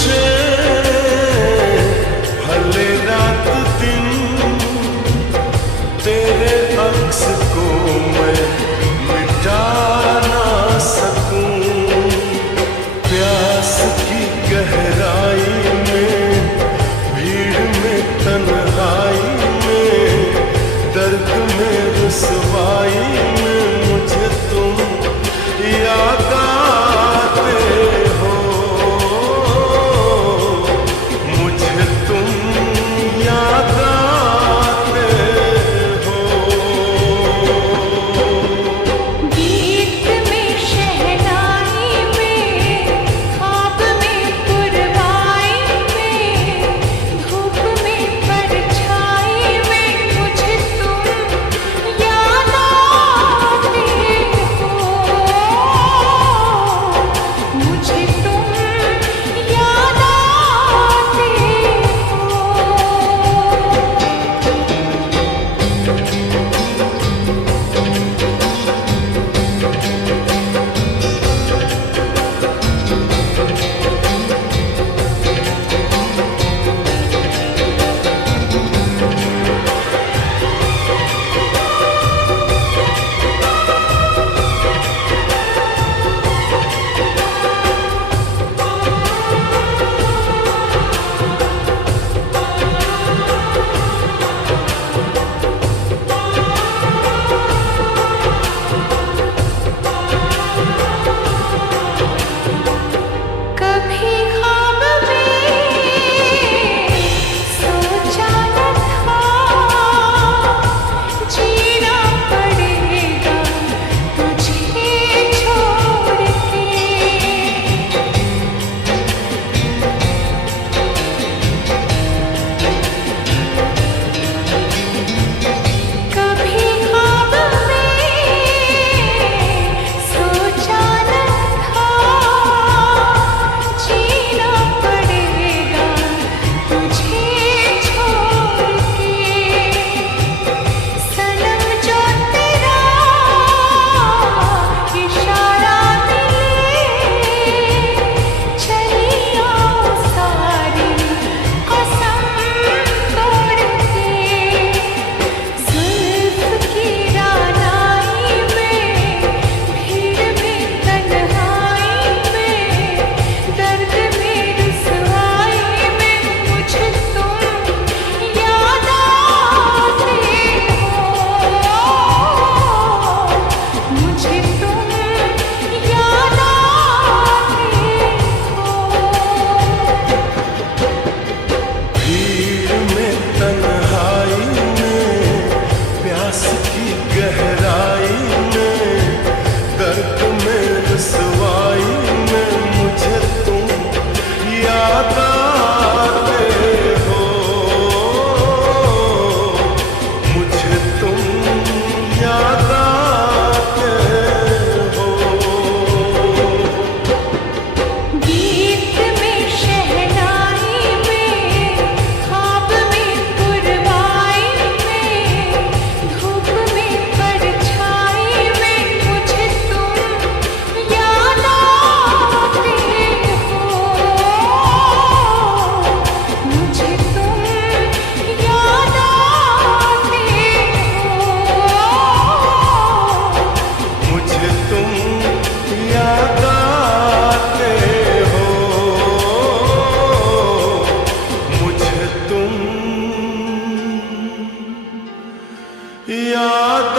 से भले रात दिन तेरे अक्स को मैं मिटा ना सकूं। प्यास की गहराई में, भीड़ में, तन्हाई में, दर्द में, रुसवाई में मुझे तुम याद आते हो। मुझे तुम याद आते हो। गीत में, शहनाई में, ख्वाब में, पुरवाई में, धूप में, परछाई में मुझे तुम याद आते हो। मुझे तुम याद आते कभी ख्वाब में सोचा न था, जीना पड़ेगा तुझे छोड़ के। कभी ख्वाब में सोचा न था, जीना पड़ेगा तुझे छोड़ के। सनम जो तेरा इशारा मिले, चली आओ सारी कसम तोड़ के। जुल्फ की रानाई में, भीड़ में, तन्हाई में, दर्द में, रुसवाई में मुझे तुम याद आते हो। मुझे तुम याद आते हो। भीड़ में, तन्हाई में, प्यास की गहराई में, दर्द में, रुसवाई में मुझे तुम याद आते हो। मुझे तुम याद आते हो। गीत में, शहनाई में, ख्वाब में, पुरवाई में, धूप में, परछाई में मुझे तुम याद आते हो। मुझे तुम याद आते हो। मुझे तुम याद आते हो। मुझे तुम याद